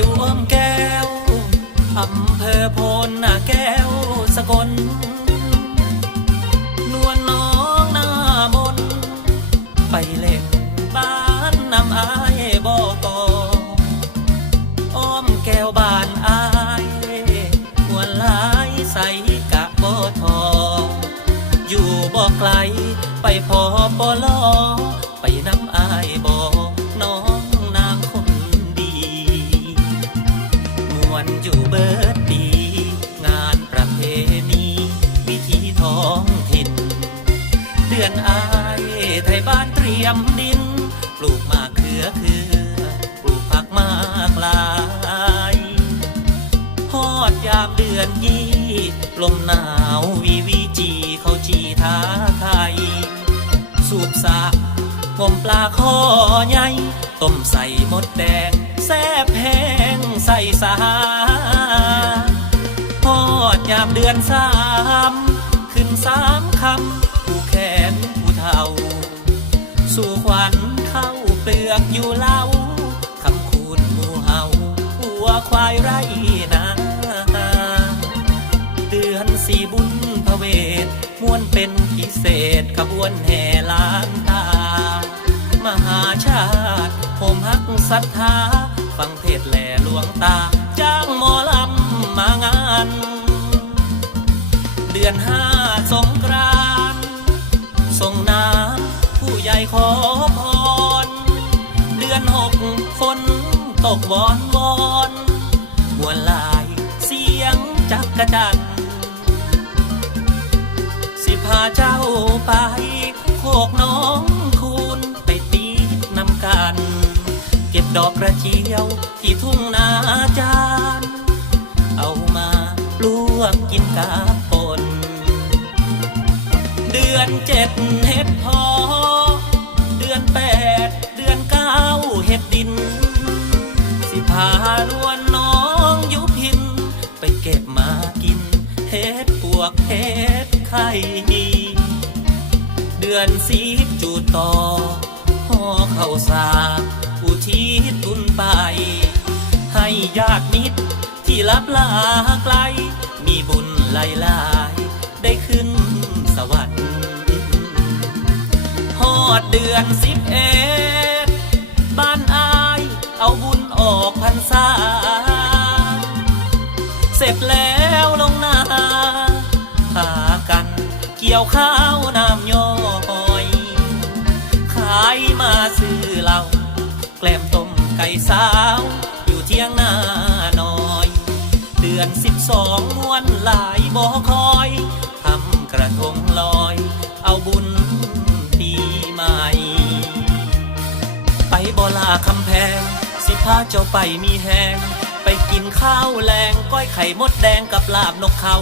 อยู่อ้อมแก้วอำเภอโพนนาแก้วสกล ยมดิน ปลูกมากเขือเขือปลูกผักมากลายฮอดยามเดือนยี่ลมหนาววีวีจีเขาจีท้าไทย สูบสากงมปลาคอใหญ่ต้มใส่มดแดง แซ่บแห้งใส่สาพอดยามเดือนสา อยู่เล่าคำคูณหมูเห่าหัวควายไรนาเดือนสี่บุญพระเวทมวนเป็นพิเศษขบวนแห่ล้านตา มหาชาติผมฮักศรัทธา ฟังเทศแหล่หลวงตา จ้างหมอลำมางาน เดือนห้าสงกรานส่งน้ำผู้ใหญ่ขอพรเดือ นหกฝนตกวอนวอนมวลายเสียงจักกระจัน สิพาเจ้าไปโคกน้องคูนไปตีนำกัน เก็บดอกกระเจียวที่ทุ่งนาจานเอามาลวกกินกาปนเดือนเจ็ดเห็ดพอเดือนแป ดือนเห็ดดิน สิพาลวนน้องยุพิน ไปเก็บมากินเห็ดปวกเห็ดไข่เดือนสีจูดต่อห่อเข้าวสาอุทิศบุญไป ให้ญาติมิตรที่ลับลาไกล มีบุญหลายลายได้ขึ้นสวรรค์ฮอดเดือนสิบเอ็ด ษา เสร็จแล้วลงนาพากันเกี่ยวข้าวน้ำย้อย ขายมาซื้อเหล้าแกล้มต้มไก่สาว อยู่เที่ยงนาน้อย เดือนสิบสองมวนหลายบ่อคอยทำกระทงลอย เอาบุญปีใหม่ ไปบ่ลาคำแพง พาเจ้าไปมีแหงไปกินข้าวแรงก้อยไข่มดแดงกับลาบนกเขา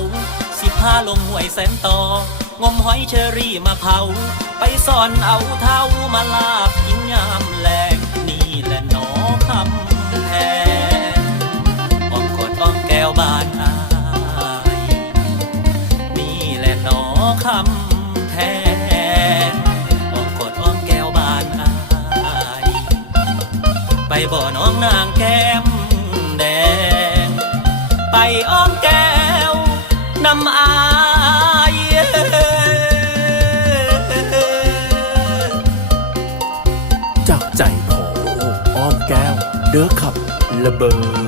สิพาลงห้วยแสนต่องมหอยเชอรี่มาเผา ไปซ่อนเอาเท้ามาลาบกินยามแลงนี่แหละหนอคำแพงอ้อมกอดอ้อมแก้วบานอาย นี่แหละหนอคำ บ่อน้องนางแก้มแดง ไปอ้อมแก้วนำอายจากใจพออ้อมแก้ว เด้อขับระเบิด